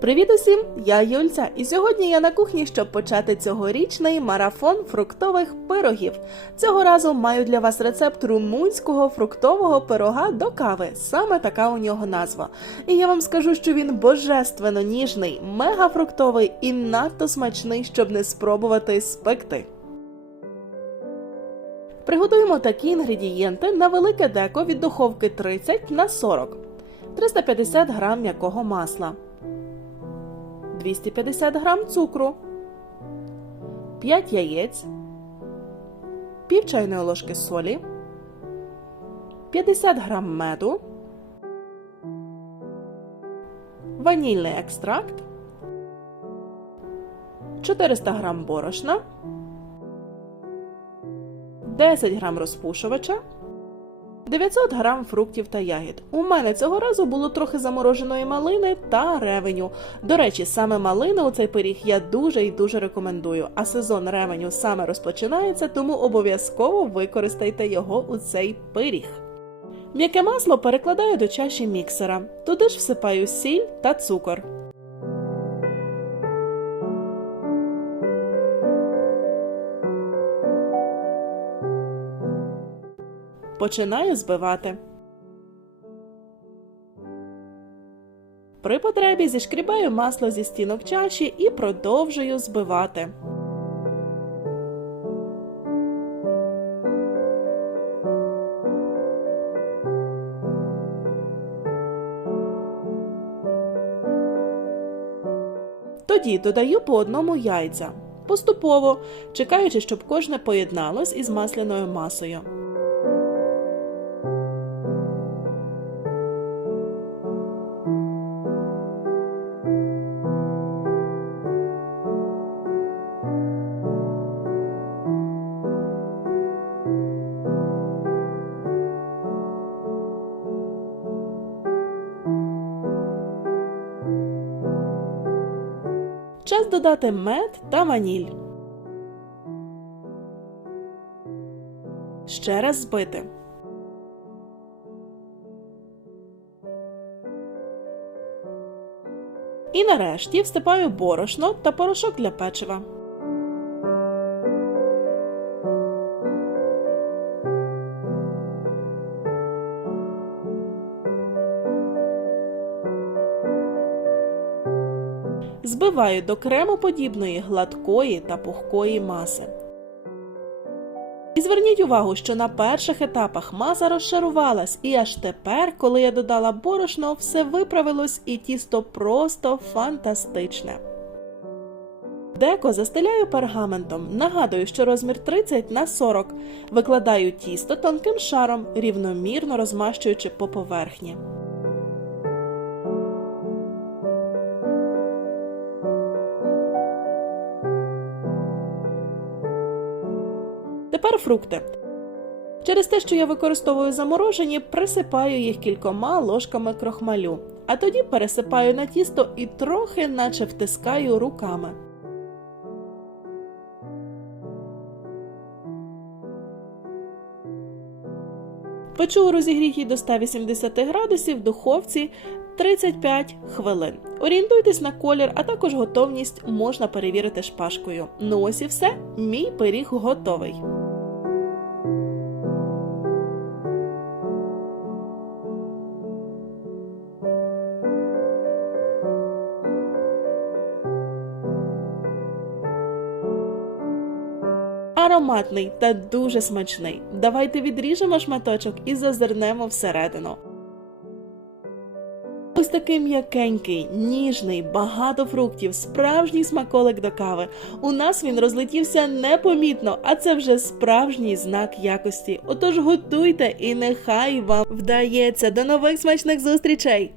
Привіт усім! Я Юльця, і сьогодні я на кухні, щоб почати цьогорічний марафон фруктових пирогів. Цього разу маю для вас рецепт румунського фруктового пирога до кави. Саме така у нього назва. І я вам скажу, що він божественно ніжний, мега фруктовий і надто смачний, щоб не спробувати спекти. Приготуємо такі інгредієнти на велике деко від духовки 30 на 40, 350 г м'якого масла. 250 грам цукру, 5 яєць, пів чайної ложки солі, 50 грам меду, ванільний екстракт, 400 грам борошна, 10 грам розпушувача, 900 грам фруктів та ягід. У мене цього разу було трохи замороженої малини та ревеню. До речі, саме малину у цей пиріг я дуже і дуже рекомендую. А сезон ревеню саме розпочинається, тому обов'язково використайте його у цей пиріг. М'яке масло перекладаю до чаші міксера. Туди ж всипаю сіль та цукор. Починаю збивати. При потребі зішкрібаю масло зі стінок чаші і продовжую збивати. Тоді додаю по одному яйця. Поступово, чекаючи, щоб кожне поєдналось із масляною масою. Час додати мед та ваніль. Ще раз збити. І нарешті всипаю борошно та порошок для печива. Збиваю до кремоподібної гладкої та пухкої маси. І зверніть увагу, що на перших етапах маса розшарувалась, і аж тепер, коли я додала борошно, все виправилось і тісто просто фантастичне. Деко застеляю пергаментом. Нагадую, що розмір 30 на 40. Викладаю тісто тонким шаром, рівномірно розмащуючи по поверхні. Тепер фрукти. Через те, що я використовую заморожені, присипаю їх кількома ложками крохмалю, а тоді пересипаю на тісто і трохи наче втискаю руками. Печу у розігрітій до 180 градусів в духовці 35 хвилин. Орієнтуйтесь на колір, а також готовність можна перевірити шпажкою. Ну ось і все, мій пиріг готовий. Ароматний та дуже смачний. Давайте відріжемо шматочок і зазирнемо всередину. Ось такий м'якенький, ніжний, багато фруктів, справжній смаколик до кави. У нас він розлетівся непомітно, а це вже справжній знак якості. Отож готуйте і нехай вам вдається. До нових смачних зустрічей!